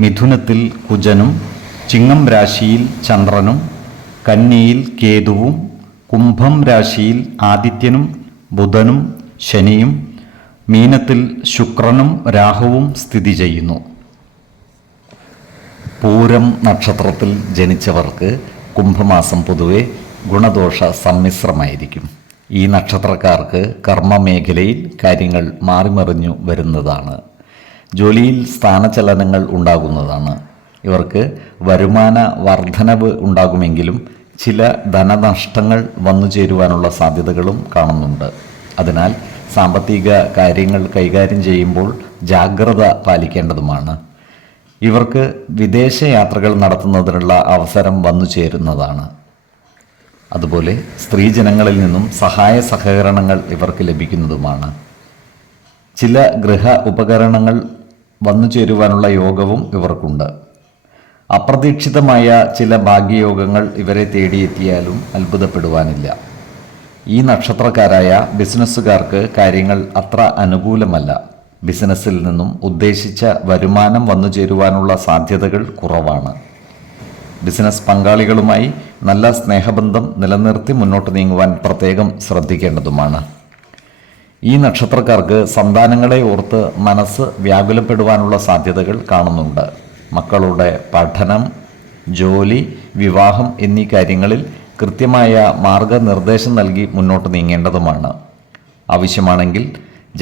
മിഥുനത്തിൽ കുജനും ചിങ്ങം രാശിയിൽ ചന്ദ്രനും കന്നിയിൽ കേതുവും കുംഭം രാശിയിൽ ആദിത്യനും ബുധനും ശനിയും മീനത്തിൽ ശുക്രനും രാഹുവും സ്ഥിതി ചെയ്യുന്നു. പൂരം നക്ഷത്രത്തിൽ ജനിച്ചവർക്ക് കുംഭമാസം പൊതുവെ ഗുണദോഷ സമ്മിശ്രമായിരിക്കും. ഈ നക്ഷത്രക്കാർക്ക് കർമ്മമേഖലയിൽ കാര്യങ്ങൾ മാറിമറിഞ്ഞു വരുന്നതാണ്. ജോലിയിൽ സ്ഥാനചലനങ്ങൾ ഉണ്ടാകുന്നതാണ്. ഇവർക്ക് വരുമാന വർധനവ് ഉണ്ടാകുമെങ്കിലും ചില ധനനഷ്ടങ്ങൾ വന്നു ചേരുവാനുള്ള സാധ്യതകളും കാണുന്നുണ്ട്. അതിനാൽ സാമ്പത്തിക കാര്യങ്ങൾ കൈകാര്യം ചെയ്യുമ്പോൾ ജാഗ്രത പാലിക്കേണ്ടതുമാണ്. ഇവർക്ക് വിദേശ യാത്രകൾ നടത്തുന്നതിനുള്ള അവസരം വന്നു ചേരുന്നതാണ്. അതുപോലെ സ്ത്രീജനങ്ങളിൽ നിന്നും സഹായ സഹകരണങ്ങൾ ഇവർക്ക് ലഭിക്കുന്നതുമാണ്. ചില ഗൃഹ ഉപകരണങ്ങൾ വന്നു ചേരുവാനുള്ള യോഗവും ഇവർക്കുണ്ട്. അപ്രതീക്ഷിതമായ ചില ഭാഗ്യയോഗങ്ങൾ ഇവരെ തേടിയെത്തിയാലും അത്ഭുതപ്പെടുവാനില്ല. ഈ നക്ഷത്രക്കാരായ ബിസിനസ്സുകാർക്ക് കാര്യങ്ങൾ അത്ര അനുകൂലമല്ല. ബിസിനസ്സിൽ നിന്നും ഉദ്ദേശിച്ച വരുമാനം വന്നു ചേരുവാനുള്ള സാധ്യതകൾ കുറവാണ്. ബിസിനസ് പങ്കാളികളുമായി നല്ല സ്നേഹബന്ധം നിലനിർത്തി മുന്നോട്ട് നീങ്ങുവാൻ പ്രത്യേകം ശ്രദ്ധിക്കേണ്ടതുമാണ്. ഈ നക്ഷത്രക്കാർക്ക് സന്താനങ്ങളെ ഓർത്ത് മനസ്സ് വ്യാകുലപ്പെടുവാനുള്ള സാധ്യതകൾ കാണുന്നുണ്ട്. മക്കളുടെ പഠനം ജോലി വിവാഹം എന്നീ കാര്യങ്ങളിൽ കൃത്യമായ മാർഗനിർദ്ദേശം നൽകി മുന്നോട്ട് നീങ്ങേണ്ടതുമാണ്. ആവശ്യമാണെങ്കിൽ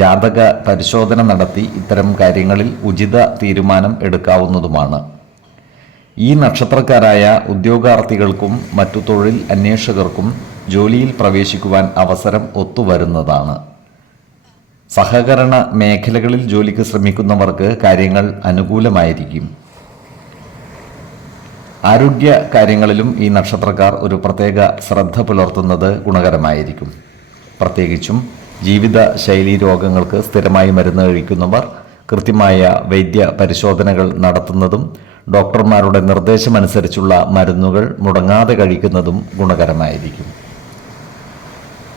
ജാതക പരിശോധന നടത്തി ഇത്തരം കാര്യങ്ങളിൽ ഉചിത തീരുമാനം എടുക്കാവുന്നതുമാണ്. ഈ നക്ഷത്രക്കാരായ ഉദ്യോഗാർത്ഥികൾക്കും മറ്റു തൊഴിൽ അന്വേഷകർക്കും ജോലിയിൽ പ്രവേശിക്കുവാൻ അവസരം ഒത്തുവരുന്നതാണ്. സഹകരണ മേഖലകളിൽ ജോലിക്ക് ശ്രമിക്കുന്നവർക്ക് കാര്യങ്ങൾ അനുകൂലമായിരിക്കും. ആരോഗ്യ കാര്യങ്ങളിലും ഈ നക്ഷത്രക്കാർ ഒരു പ്രത്യേക ശ്രദ്ധ പുലർത്തുന്നത് ഗുണകരമായിരിക്കും. പ്രത്യേകിച്ചും ജീവിത ശൈലി രോഗങ്ങൾക്ക് സ്ഥിരമായി മരുന്ന് കഴിക്കുന്നവർ കൃത്യമായ വൈദ്യ പരിശോധനകൾ നടത്തുന്നതും ഡോക്ടർമാരുടെ നിർദ്ദേശമനുസരിച്ചുള്ള മരുന്നുകൾ മുടങ്ങാതെ കഴിക്കുന്നതും ഗുണകരമായിരിക്കും.